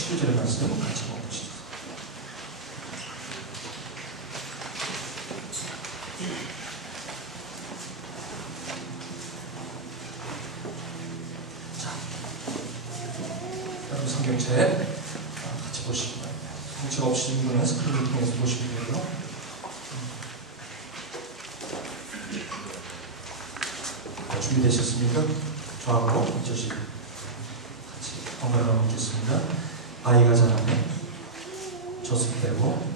19절의 말씀 같이 보시죠. 자, 여러분 성경책 같이 보시기 바랍니다. 성경 없으신 분은 스크린을 통해서 보시면 되고요. 준비되셨습니까? 저하고 저시 같이 번갈아 먹겠습니다. 아이가 자라매 젖을 떼고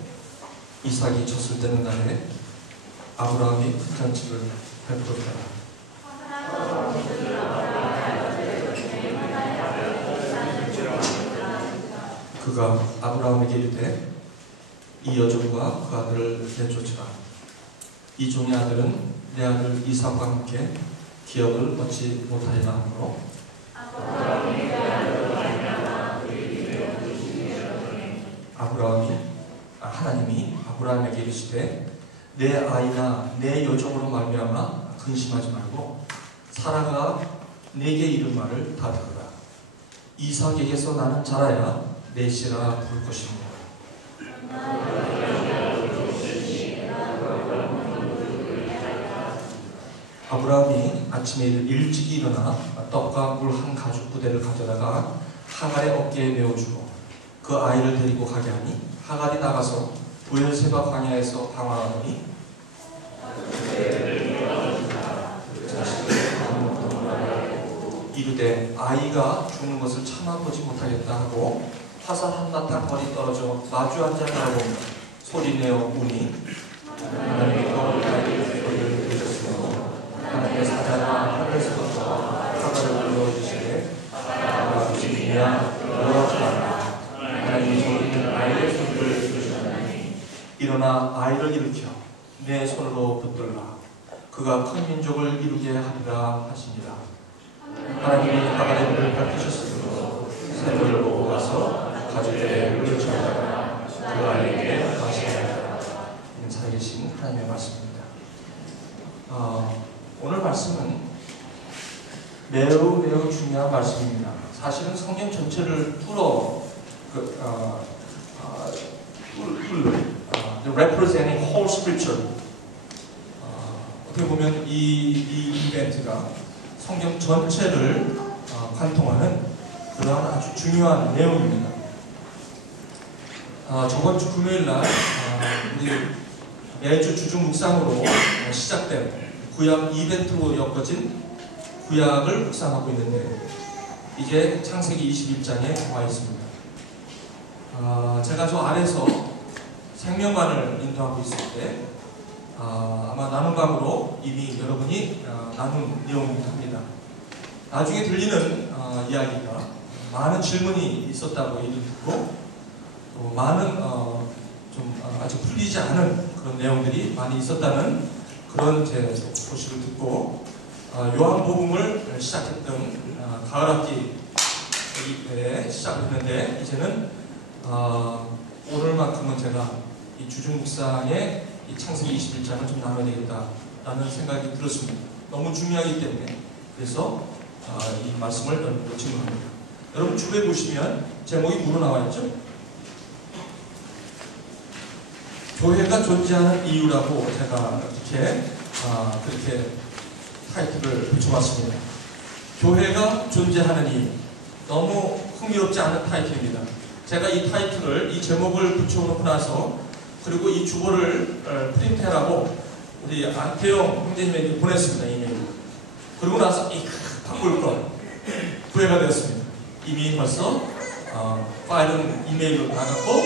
이삭이 젖을 떼는 날에 아브라함이 큰 잔치를 베풀었다. 그가 아브라함에게 이르되 이 여종과 그 아들을 내쫓으라. 이 종의 아들은 내 아들 이삭과 함께 기업을 얻지 못하리라 하므로 하나님이 아브라함에게 이르시되 내 아이나 내 여종으로 말미암아 근심하지 말고 사라가 내게 이른 말을 다 들으라. 이삭에게서 나는 자라야 내 씨라 부를 것입니다. 아브라함이 아침에 일찍이 일어나 떡과 물 한 가죽 부대를 가져다가 하갈의 어깨에 메어주고 그 아이를 데리고 가게 하니 하갈이 나가서 부엘세바 광야에서 방황하더니 이르되 아이가 죽는 것을 참아보지 못하겠다 하고 화살 한바탕 거리 떨어져 마주 앉아 나오며 소리내어 우니 하나님이 또 아이의 소리를 들으셨으므로 하나님의 사자가 하늘에서부터 하갈을 불러주시되 아버지야 놀라지 마라. 하나님이 저기 있는 아이의 소리를 들으셨나니 일어나 아이를 일으켜 내 손으로 붙들라. 그가 큰 민족을 이루게 하리라 하시니라. 하나님이 하갈의 눈을 밝히셨으므로 새벽을 보고 가서 가족들의 물을 찾아가 그 아이에게 마시니라. 이는 살아계신 하나님의 말씀입니다. 오늘 말씀은 매우 중요한 말씀입니다. 사실은 성경 전체를 representing whole scripture. 어떻게 보면 이 이벤트가 성경 전체를 관통하는 그러한 아주 중요한 내용입니다. 저번 주 금요일날 우리 매주 주중 묵상으로 시작된 구약 이벤트로 엮어진 구약을 묵상하고 있는데 이제 창세기 21장에 와 있습니다. 제가 저 아래서 생명관을 인도하고 있을 때 아마 나눔감으로 이미 여러분이 나눈 내용이긴 합니다. 나중에 들리는 이야기가 많은 질문이 있었다고 얘기를 듣고 또 많은 좀 아직 풀리지 않은 그런 내용들이 많이 있었다는 그런 제 소식을 듣고 요한복음을 시작했던 가을학기에 시작했는데 이제는 오늘만큼은 제가 이 주중 묵상에 이 창세기 21장을 좀 나눠야 되겠다라는 생각이 들었습니다. 너무 중요하기 때문에 그래서 이 말씀을 여러분으로 증거합니다. 여러분 주부에 보시면 제목이 뭐로 나와 있죠? 교회가 존재하는 이유라고 제가 그렇게 타이틀을 붙여봤습니다. 교회가 존재하는 이유. 너무 흥미롭지 않은 타이틀입니다. 제가 이 타이틀을, 이 제목을 붙여놓고 나서 그리고 이 주보를 프린트하라고 우리 안태영 형제님에게 보냈습니다. 이메일. 그리고 나서 바꿀 것 구애가 되었습니다. 이미 벌써 파일은 이메일로 나갔고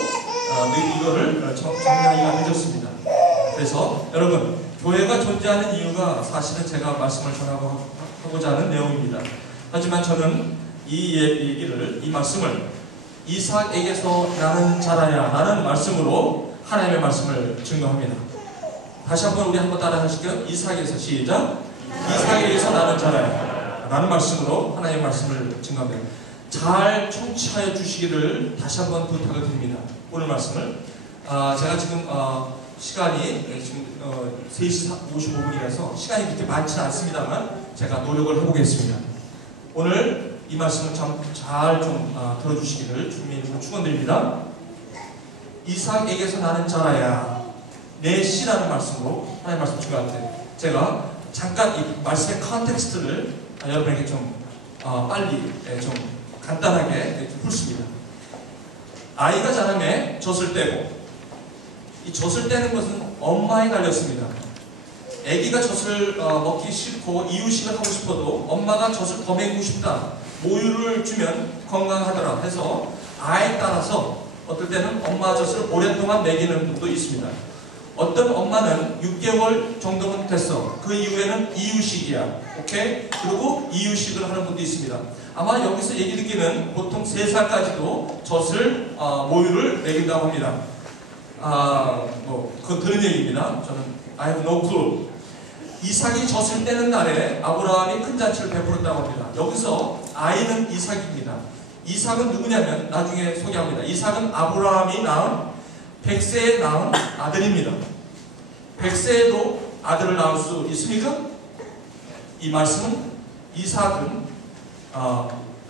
이거를 정리하기가 늦었습니다. 그래서 여러분 교회가 존재하는 이유가 사실은 제가 말씀을 전하고자 하는 내용입니다. 하지만 저는 이 말씀을 이삭에게서 나는 자라야 라는 말씀으로 하나님의 말씀을 증거합니다. 다시 한번 우리 한번 따라 하실게요. 이삭에서 시작. 이삭에게서 나는 자라야 라는 말씀으로 하나님의 말씀을 증거합니다. 잘 청취하여 주시기를 다시 한번 부탁을 드립니다. 오늘 말씀을 제가 지금 시간이 지금 3시 55분이라서 시간이 그렇게 많지는 않습니다만 제가 노력을 해보겠습니다. 오늘 이 말씀을 잘 좀 들어주시기를 주님의 이름으로 축원드립니다. 이삭에게서 나는 자라야 내 씨라는 말씀으로 하나님 말씀 주신 것 같아요. 제가 잠깐 이 말씀의 컨텍스트를 여러분에게 좀 빨리 좀 간단하게 좀 풀습니다. 아이가 자라매 젖을 떼고, 이 젖을 떼는 것은 엄마에 달렸습니다. 아기가 젖을 먹기 싫고 이유식을 하고 싶어도 엄마가 젖을 더 먹이고 싶다, 모유를 주면 건강하더라 해서 아이에 따라서 어떨 때는 엄마 젖을 오랫동안 먹이는 분도 있습니다. 어떤 엄마는 6개월 정도면 됐어, 그 이후에는 이유식이야, 오케이? 그리고 이유식을 하는 분도 있습니다. 아마 여기서 얘기 듣기는 보통 3살까지도 젖을 모유를 먹인다고 합니다. 그건 들은 얘기입니다. 저는 I have no clue. 이삭이 젖을 떼는 날에 아브라함이 큰 잔치를 베풀었다고 합니다. 여기서 아이는 이삭입니다. 이삭은 누구냐면 나중에 소개합니다. 이삭은 아브라함이 낳은 100세에 낳은 아들입니다. 100세에도 아들을 낳을 수 있습니까? 이 말씀은 이삭은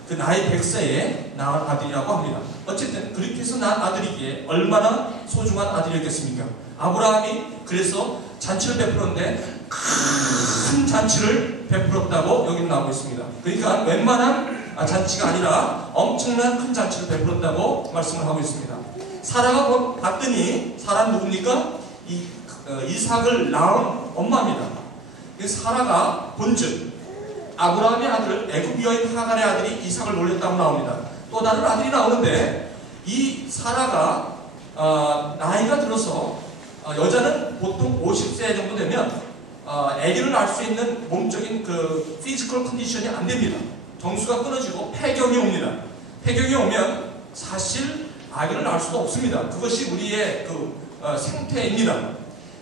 그 나이 100세에 낳은 아들이라고 합니다. 어쨌든 그렇게 해서 낳은 아들이기에 얼마나 소중한 아들이었겠습니까? 아브라함이 그래서 잔치를 베풀었는데 큰 잔치를 베풀었다고 여기는 나오고 있습니다. 그러니까 웬만한 잔치가 아니라 엄청난 큰 잔치를 베풀었다고 말씀을 하고 있습니다. 사라가 봤더니, 사라는 누굽니까? 이삭을 낳은 엄마입니다. 사라가 본즉 아브라함의 아들, 애굽 여인 하갈의 아들이 이삭을 놀렸다고 나옵니다. 또 다른 아들이 나오는데, 이 사라가 나이가 들어서 여자는 보통 50세 정도 되면 아기를 낳을 수 있는 몸적인 그 피지컬 컨디션이 안 됩니다. 정수가 끊어지고 폐경이 옵니다. 폐경이 오면 사실 아기를 낳을 수가 없습니다. 그것이 우리의 그 생태입니다.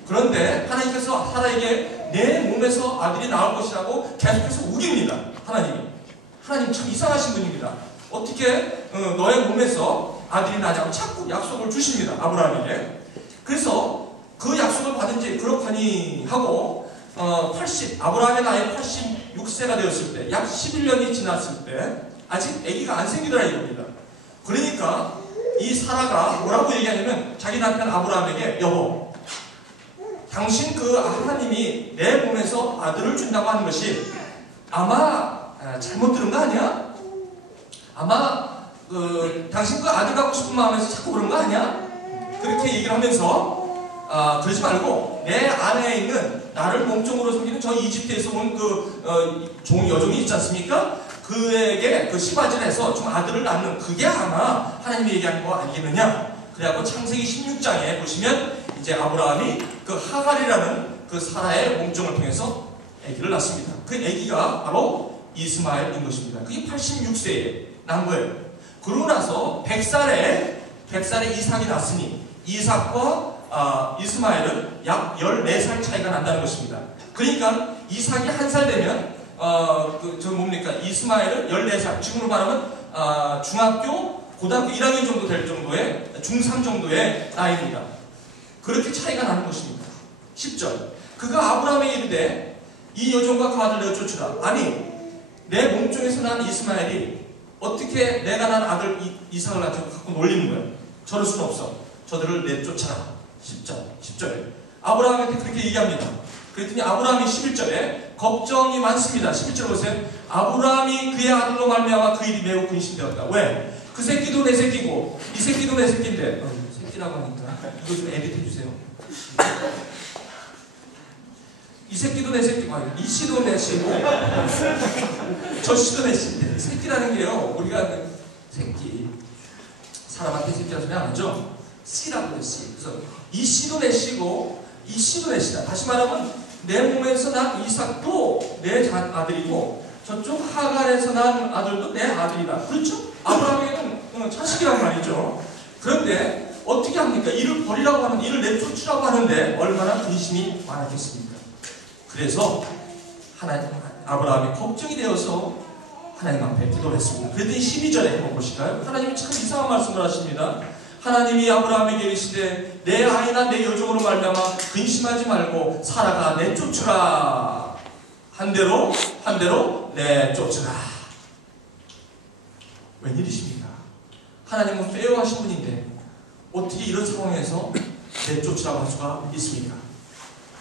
그런데 하나님께서 사라에게 내 몸에서 아들이 나올 것이라고 계속해서 우깁니다. 하나님 참 이상하신 분입니다. 어떻게 너의 몸에서 아들이 나냐고 자꾸 약속을 주십니다. 아브라함에게. 그래서 그 약속을 받은 지 그렇거니 하고 아브라함의 나이 86세가 되었을 때, 약 11년이 지났을 때 아직 아기가 안 생기더라 이겁니다. 그러니까 이 사라가 뭐라고 얘기하냐면, 자기 남편 아브라함에게, 여보, 당신 그 하나님이 내 몸에서 아들을 준다고 하는 것이 아마 잘못 들은 거 아니야? 아마 당신 그 아들 갖고 싶은 마음에서 자꾸 그런 거 아니야? 그렇게 얘기를 하면서 그러지 말고 내 안에 있는 나를 몸종으로 섬기는 저 이집트에서 온 여종이 있지 않습니까? 그에게 그 시바질에서 좀 아들을 낳는, 그게 아마 하나님이 얘기하는 거 아니겠느냐? 그래갖고 창세기 16장에 보시면 이제 아브라함이 그 하갈이라는 그 사라의 몸종을 통해서 아기를 낳습니다. 그 아기가 바로 이스마엘인 것입니다. 그게 86세에 난 거예요. 그러고 나서 100살에 이삭이 났으니 이삭과 이스마엘은 약 14살 차이가 난다는 것입니다. 그러니까 이삭이 1살 되면 이스마엘은 14살, 지금으로 말하면 중학교, 고등학교 1학년 정도 될 정도의, 중3 정도의 나이입니다. 그렇게 차이가 나는 것입니다. 10절. 그가 아브라함에게 이르되 이 여종과 그 아들 내쫓으라. 아니, 내 몸종에서 난 이스마엘이 어떻게 내가 난 아들 이삭을 갖고 놀리는 거야? 저럴 수는 없어. 저들을 내쫓아라. 10절에 아브라함한테 그렇게 얘기합니다. 그랬더니 아브라함이 11절에 걱정이 많습니다. 11절 보세요. 아브라함이 그의 아들로 말미암아 그 일이 매우 근심되었다. 왜? 그 새끼도 내 새끼고 이 새끼도 내 새끼인데, 새끼라고 하니까 이거 좀 에디트 해주세요. 이 새끼도 내 새끼고, 이 씨도 내 씨고 저 씨도 내 씨인데, 새끼라는 게요, 우리가 새끼, 사람한테 새끼라는 소리 안 하죠? 씨라고 해요, 씨. 그래서 이 씨도 내 씨고 이 씨도 내 씨다. 다시 말하면 내 몸에서 난 이삭도 내 아들이고 저쪽 하갈에서 난 아들도 내 아들이다. 그렇죠? 아브라함에게는 자식이란 말이죠. 그런데 어떻게 합니까? 이를 버리라고 하는, 이를 내쫓으라고 하는데 얼마나 근심이 많았겠습니까? 그래서 아브라함이 걱정이 되어서 하나님 앞에 기도를 했습니다. 그랬더니 12절에 한번 보실까요? 하나님이 참 이상한 말씀을 하십니다. 하나님이 아브라함에게 이르시되 내 아이나 내 여종으로 말미암아 근심하지 말고 사라가 내쫓으라. 한 대로 내쫓으라. 웬일이십니까? 하나님은 페어하신 분인데 어떻게 이런 상황에서 내쫓으라고 할 수가 있습니까?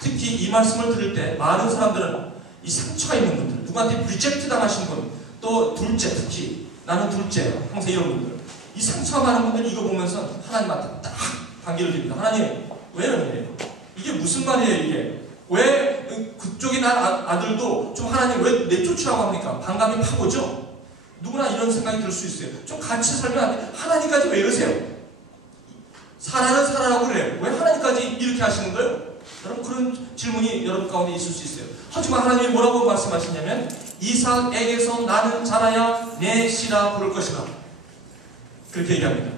특히 이 말씀을 들을 때 많은 사람들은 이 상처가 있는 분들, 누구한테 리젝트 당하신 분, 또 둘째, 특히 나는 둘째예요. 항상 이런 분들, 이 상처가 많은 분들이 이거 보면서 하나님한테 딱 반기를 드립니다. 하나님, 왜 이러냐? 이게 무슨 말이에요, 이게? 왜 그쪽이 난 아들도 좀 하나님 왜 내쫓으라고 합니까? 반감이 팍 오죠? 누구나 이런 생각이 들 수 있어요. 좀 같이 살면 안 돼. 하나님까지 왜 이러세요? 사라는 사라라고 그래요. 왜 하나님까지 이렇게 하시는 거예요? 여러분, 그런 질문이 여러분 가운데 있을 수 있어요. 하지만 하나님이 뭐라고 말씀하시냐면 이삭에게서 나는 자라야 내 씨라 부를 것이다. 그렇게 얘기합니다.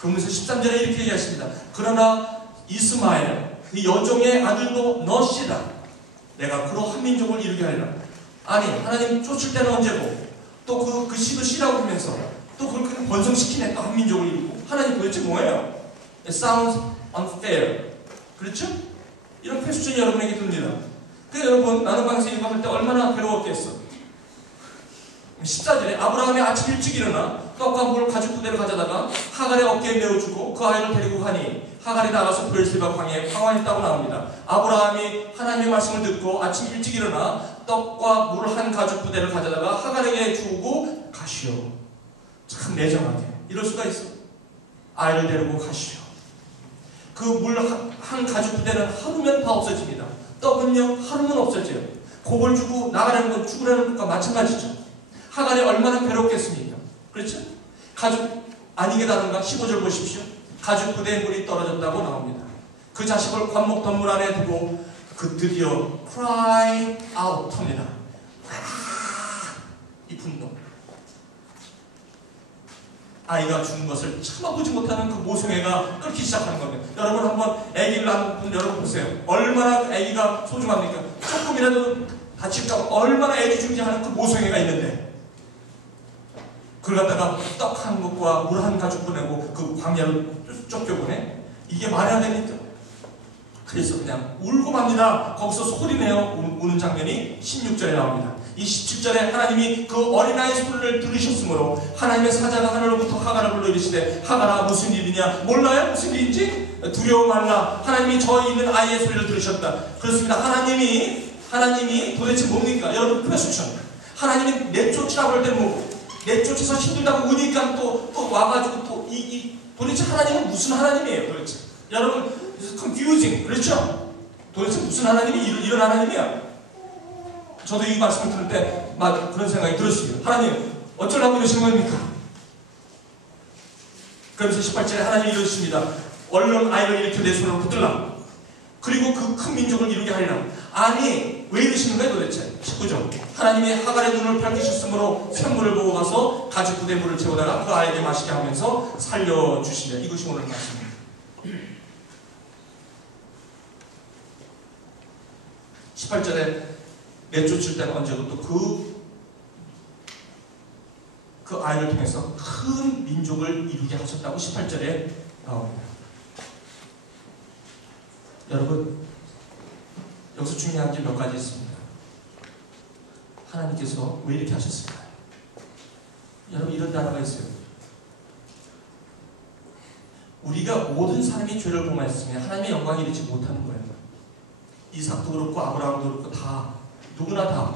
그러면서 13절에 이렇게 얘기하십니다. 그러나 이스마엘 그 여종의 아들도 너 씨다. 내가 그로 한 민족을 이루게 하리라. 아니, 하나님 쫓을 때는 언제고 또 그 씨도 씨라고 하면서 또 그걸 그냥 번성시키네. 또 한 민족을 이루고. 하나님 도대체 뭐예요? It sounds unfair. 그렇죠? 이런 퀘스천이 여러분에게 듭니다. 그래서 여러분, 나는 방에서 이거 할 때 얼마나 괴로웠겠어. 14절에 아브라함이 아침 일찍 일어나 떡과 물 가죽 부대를 가져다가 하갈의 어깨에 메어주고 그 아이를 데리고 가니 하갈이 나가서 브엘세바 광야에 방황했다고 나옵니다. 아브라함이 하나님의 말씀을 듣고 아침 일찍 일어나 떡과 물 한 가죽 부대를 가져다가 하갈에게 주고 가시오. 참 매정하게 이럴 수가 있어. 아이를 데리고 가시오. 그 물 한 가죽 부대는 하루면 다 없어집니다. 떡은요 하루면 없어져요. 곡을 주고 나가라는 건 죽으라는 것과 마찬가지죠. 하갈이 얼마나 괴롭겠습니까? 그렇죠? 가죽 아니게 다른가? 15절 보십시오. 가죽 부대에 물이 떨어졌다고 나옵니다. 그 자식을 관목 덤물 안에 두고 그 드디어 cry out 합니다. 이 분노. 아이가 죽은 것을 참아보지 못하는 그 모성애가 끓기 시작하는 겁니다. 여러분 한번 아기를 낳은 분 여러분 보세요. 얼마나 아기가 소중합니까? 조금이라도 다칠까 얼마나 아기 중지하는 그 모성애가 있는데 그걸 갖다가 떡 한 것과 물 한 가죽 보내고 그 광야로 쫓겨보내? 이게 말이 안 됩니까? 그래서 그냥 울고 맙니다. 거기서 소리내어 우는 장면이 16절에 나옵니다. 이 17절에 하나님이 그 어린아이 소리를 들으셨으므로 하나님의 사자가 하늘로부터 하갈을 불러 이르시되 하갈아 무슨 일이냐? 몰라요? 무슨 일인지? 두려워 말라. 하나님이 저희 있는 아이의 소리를 들으셨다. 그렇습니다. 하나님이 도대체 뭡니까? 여러분 퀘스천. 하나님이 내쫓으라고 할 때는 뭐 내쫓아서 힘들다고 우니까 또 와가지고 도대체 하나님은 무슨 하나님이에요? 도대체 여러분 confusing. 그렇죠? 도대체 무슨 하나님이 이런 하나님이야? 저도 이 말씀을 들을 때 막 그런 생각이 들었어요. 하나님 어쩌려고 이러시는 겁니까? 그러면서 18절에 하나님이 이러십니다. 얼른 아이를 일으켜 내 손으로 붙들라. 그리고 그 큰 민족을 이루게 하리라. 아니 왜 이러시는 거예요 도대체? 19절 하나님이 하갈의 눈을 밝히셨으므로 샘물을 보고 가서 가죽 부대 물을 채우다가 그 아이에게 마시게 하면서 살려주시며 이것이 오늘 말씀입니다. 18절에 내쫓을 때는 언제고 또 그 아이를 통해서 큰 민족을 이루게 하셨다고 18절에 나옵니다. 여러분 여기서 중요한 게 몇 가지 있습니다. 하나님께서 왜 이렇게 하셨을까요? 여러분 이런 단어가 있어요. 우리가 모든 사람이 죄를 범했으면 하나님의 영광이 이르지 못하는 거예요. 이삭도 그렇고 아브라함도 그렇고 다 누구나 다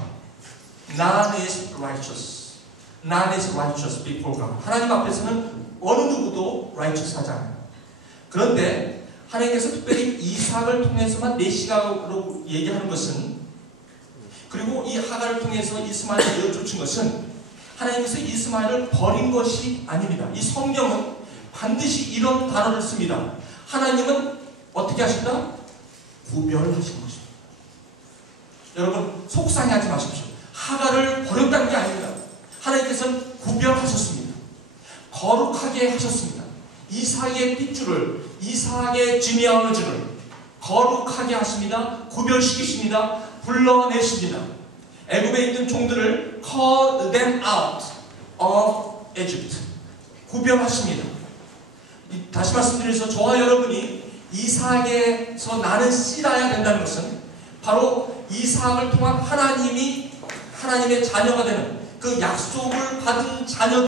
None is righteous. None is righteous before God. 하나님 앞에서는 어느 누구도 righteous 하지 않아요. 그런데 하나님께서 특별히 이삭을 통해서만 메시아로 얘기하는 것은 그리고 이 하갈을 통해서 이스마엘을 내어쫓은 것은 하나님께서 이스마엘을 버린 것이 아닙니다. 이 성경은 반드시 이런 단어를 씁니다. 하나님은 어떻게 하신다? 구별하신 것입니다. 여러분 속상해하지 마십시오. 하갈을 버렸다는 게 아닙니다. 하나님께서는 구별하셨습니다. 거룩하게 하셨습니다. 이삭의 핏줄을 이삭의 지니얼로지를 거룩하게 하십니다. 구별시키십니다. 불러내십니다. 애굽에 있는 종들을 call them out of Egypt 구별하십니다. 다시 말씀드려서 저와 여러분이 이삭에서 나는 씨라야 된다는 것은 바로 이삭을 통한 하나님의 자녀가 되는 그 약속을 받은 자녀